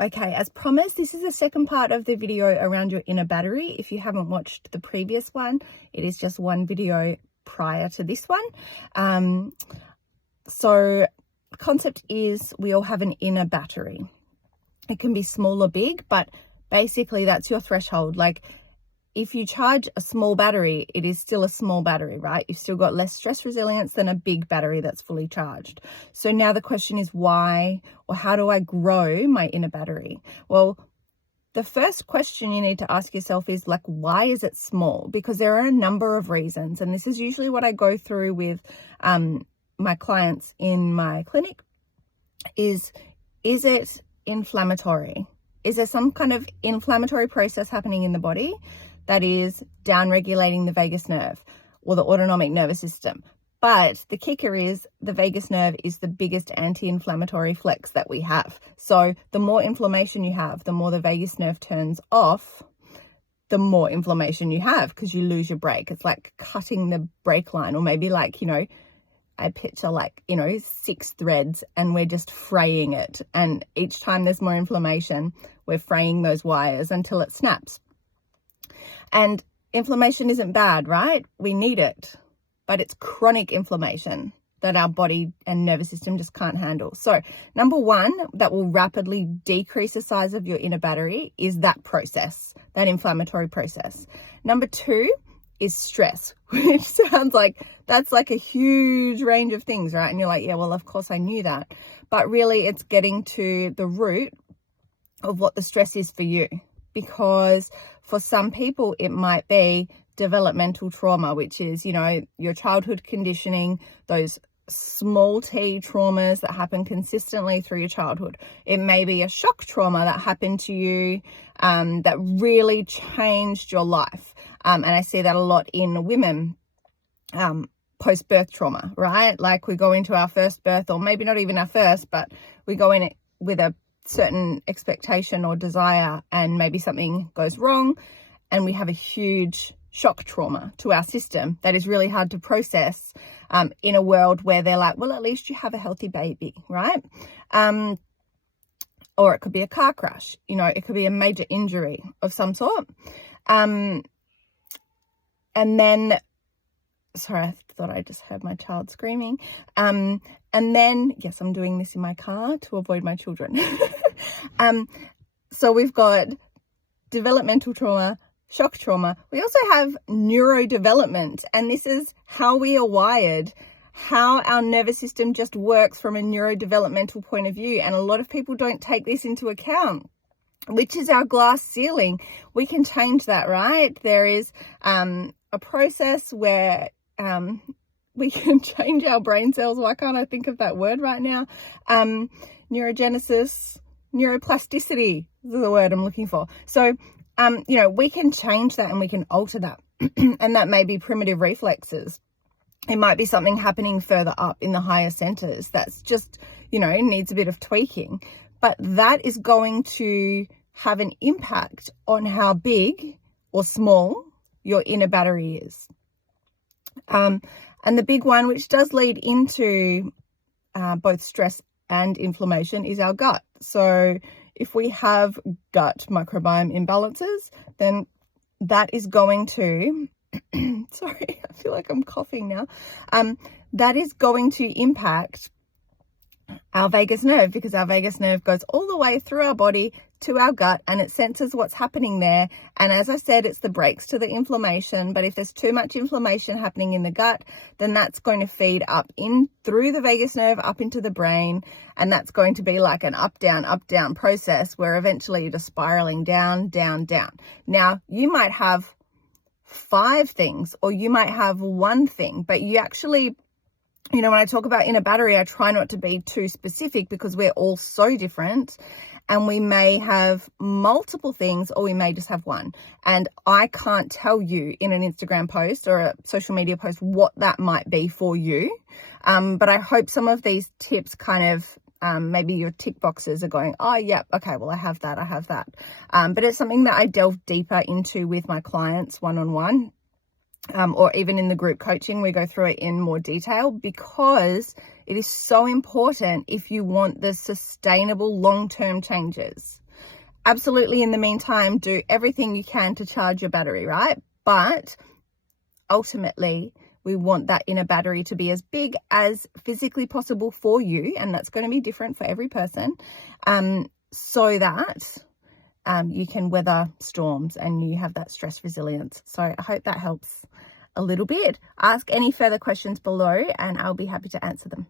Okay, as promised, this is the second part of the video around your inner battery. If you haven't watched the previous one, it is just one video prior to this one. So the concept is we all have an inner battery. It can be small or big, but basically that's your threshold. Like if you charge a small battery, it is still a small battery, right? You've still got less stress resilience than a big battery that's fully charged. So now the question is why, or how do I grow my inner battery? Well, the first question you need to ask yourself is like, why is it small? Because there are a number of reasons. And this is usually what I go through with my clients in my clinic is it inflammatory? Is there some kind of inflammatory process happening in the body that is down-regulating the vagus nerve or the autonomic nervous system? But the kicker is the vagus nerve is the biggest anti-inflammatory flex that we have. So the more inflammation you have, the more the vagus nerve turns off, the more inflammation you have because you lose your brake. It's like cutting the brake line, or maybe like, I picture like, 6 threads and we're just fraying it. And each time there's more inflammation, we're fraying those wires until it snaps. And inflammation isn't bad, right? We need it, but it's chronic inflammation that our body and nervous system just can't handle. So number one, that will rapidly decrease the size of your inner battery is that process, that inflammatory process. Number two is stress, which sounds like that's like a huge range of things, right? And you're like, yeah, well, of course I knew that. But really it's getting to the root of what the stress is for you. Because for some people, it might be developmental trauma, which is, your childhood conditioning, those small t traumas that happen consistently through your childhood. It may be a shock trauma that happened to you that really changed your life. And I see that a lot in women, post-birth trauma, right? Like we go into our first birth, or maybe not even our first, but we go in it with a certain expectation or desire, and maybe something goes wrong and we have a huge shock trauma to our system that is really hard to process in a world where they're like, well, at least you have a healthy baby, right? Or it could be a car crash, it could be a major injury of some sort. And then, sorry, I thought I just heard my child screaming. And then, yes, I'm doing this in my car to avoid my children. So we've got developmental trauma, shock trauma. We also have neurodevelopment, and this is how we are wired, how our nervous system just works from a neurodevelopmental point of view. And a lot of people don't take this into account, which is our glass ceiling. We can change that, right? There is a process where we can change our brain cells. Why can't I think of that word right now? Neurogenesis, neuroplasticity is the word I'm looking for. So, we can change that and we can alter that. And that may be primitive reflexes. It might be something happening further up in the higher centers that's just, needs a bit of tweaking. But that is going to have an impact on how big or small your inner battery is. And the big one, which does lead into both stress and inflammation, is our gut. So if we have gut microbiome imbalances, then that is going to, sorry, I feel like I'm coughing now. That is going to impact our vagus nerve, because our vagus nerve goes all the way through our body to our gut and it senses what's happening there. And as I said, it's the brakes to the inflammation. But if there's too much inflammation happening in the gut, then that's going to feed up in through the vagus nerve up into the brain. And that's going to be like an up, down process where eventually you're just spiraling down, down, down. Now, you might have 5 things or you might have 1 thing, but you actually, when I talk about inner battery, I try not to be too specific because we're all so different. And we may have multiple things or we may just have 1. And I can't tell you in an Instagram post or a social media post what that might be for you. But I hope some of these tips kind of, maybe your tick boxes are going, oh, yeah, okay, well, I have that. But it's something that I delve deeper into with my clients one-on-one. Or even in the group coaching, we go through it in more detail because it is so important if you want the sustainable long-term changes. absolutely, in the meantime, do everything you can to charge your battery, right? But ultimately, we want that inner battery to be as big as physically possible for you, and that's going to be different for every person, so that you can weather storms and you have that stress resilience. So I hope that helps a little bit. Ask any further questions below and I'll be happy to answer them.